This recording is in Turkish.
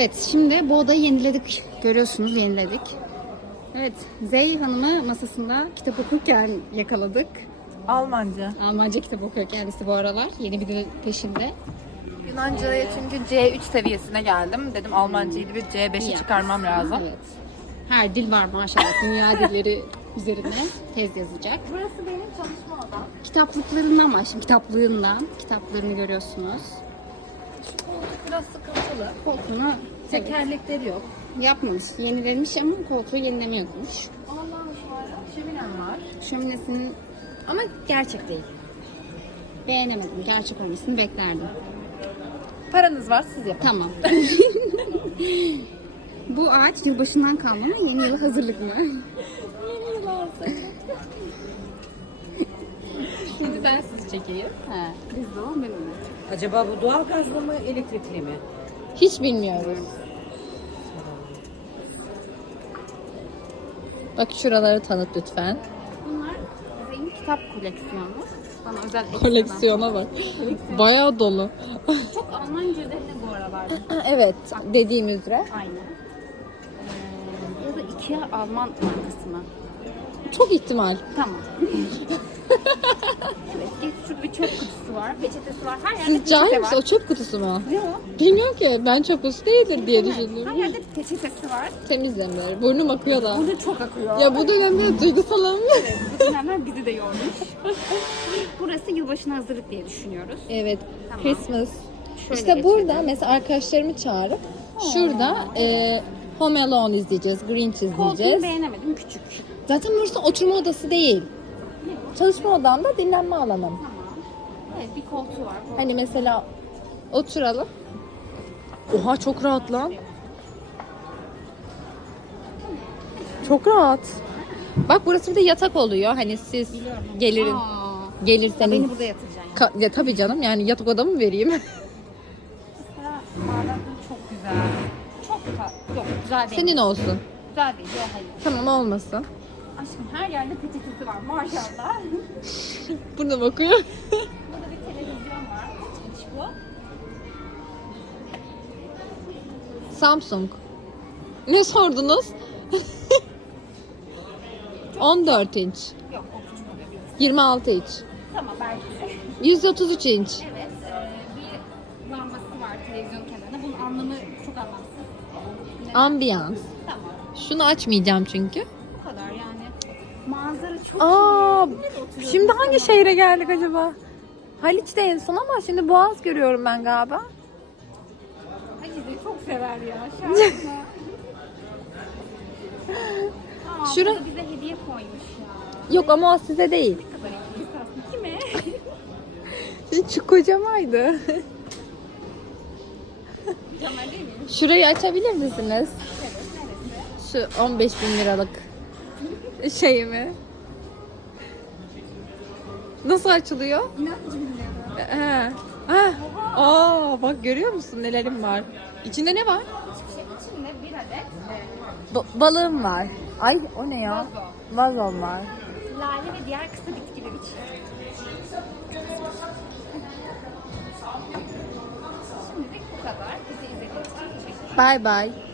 Evet, şimdi bu odayı yeniledik. Görüyorsunuz, yeniledik. Evet, Zey Hanım'ı masasında kitap okurken yakaladık. Almanca. Almanca kitap okuyor kendisi bu aralar. Yeni bir dil peşinde. Yunanca'ya çünkü C3 seviyesine geldim. Dedim Almancayı bir C5'e çıkarmam lazım. Evet. Her dil var maşallah. Dünya dilleri üzerine tez yazacak. Burası benim çalışma odam. Kitaplıklarından başlayayım. Kitaplığından. Kitaplarını görüyorsunuz. Biraz sıkıntılı. Koltuğunu Tekerlekleri yok. yapmamış, yenilenmiş ama koltuğu yenilemiyormuş. Allah'ım şöminem var. Şöminesinin ama gerçek değil. Beğenemedim. Gerçek olmasını beklerdim. Paranız var, siz yapın. Tamam. Bu ağaç yılbaşından kalma ama yeni yıla hazırlık mı? Yeni yıl alsak. Şimdi ben sizi çekeyim. He. Biz de o, ben onu. Acaba bu doğal gazlı mı, elektrikli mi? Hiç bilmiyoruz. Bak şuraları tanıt lütfen. Bunlar Zey'in kitap koleksiyonu. Bana özel ekstradan. Koleksiyona bak. Bayağı dolu. Çok Almanca üzerine bu aralar. Evet, dediğim üzere. Aynen. Ya da Ikea Alman markası mı? Çok ihtimal. Tamam. Evet, şu bir çöp kutusu var, peçetesi var. Her yerde Siz peçete cahil var. misiniz? O çöp kutusu mu? Ne o? Bilmiyorum ki. Ben çöp kutusu değildir diye Her düşündüm. yerde peçetesi var. Temizlenmeler. Burnum akıyor da. Burada çok akıyor. Ya bu dönemde duygusalım. Evet, bu dönemler bizi de yormuş. Burası yılbaşına hazırlık diye düşünüyoruz. Evet. Tamam. Christmas. Şöyle işte burada geçelim. mesela arkadaşlarımı çağırıp şurada Home Alone izleyeceğiz. Grinch Koltuğunu izleyeceğiz. beğenemedim, küçük. Zaten burası oturma odası değil. Çalışma odamda dinlenme alanım. Tamam. Evet, bir koltuğu var. Hani mesela oturalım. Oha çok rahat lan. Çok rahat. Bak burası bir de yatak oluyor. Hani siz gelirseniz Beni burada yatıracaksın. Ya tabii canım yani yatak odamı vereyim. Mesela bardakları çok güzel. Çok tatlı. Yok, güzel değil. Senin olsun. Güzel değil. Yok, hayır. Tamam olmasın. Aşkım her yerde peçetesi var maşallah. Buna bakıyor. Burada bir televizyon var. Kaç inç bu? Samsung. Ne sordunuz? 14 inç. Yok, o küçük olabilir. 26 inç. Tamam, belki de. 133 inç. Evet, bir lambası var televizyon kenarında. Bunun anlamı çok anlamsız. Neden? Ambiyans. Tamam, Şunu açmayacağım çünkü. bu kadar yani. Manzara çok Aa, iyi. Nerede oturuyoruz şimdi biz hangi ama? şehre geldik acaba? Haliç'te en son ama şimdi Boğaz görüyorum ben galiba. Ay, bizi çok sever ya. Şarkına. Aa, Şura- burada bize hediye koymuş ya. Yok ama o size değil. Ne kadar ilgisi aslında. Kime? Şu kocamaydı. Caner değil mi? Şurayı açabilir misiniz? Evet, neresi? Şu 15.000 liralık şeyimi. Nasıl açılıyor? İnanç bilmiyorum. Ha. Aa, bak görüyor musun nelerim var? İçinde ne var? Hiçbir şey içinde bir adet Balığım var. Ay o ne ya? vazo. Vazom var. Lale ve diğer kısa bitkiler için. Şimdilik bu kadar. Bizi izlediğiniz için teşekkür ederim. Bye bye.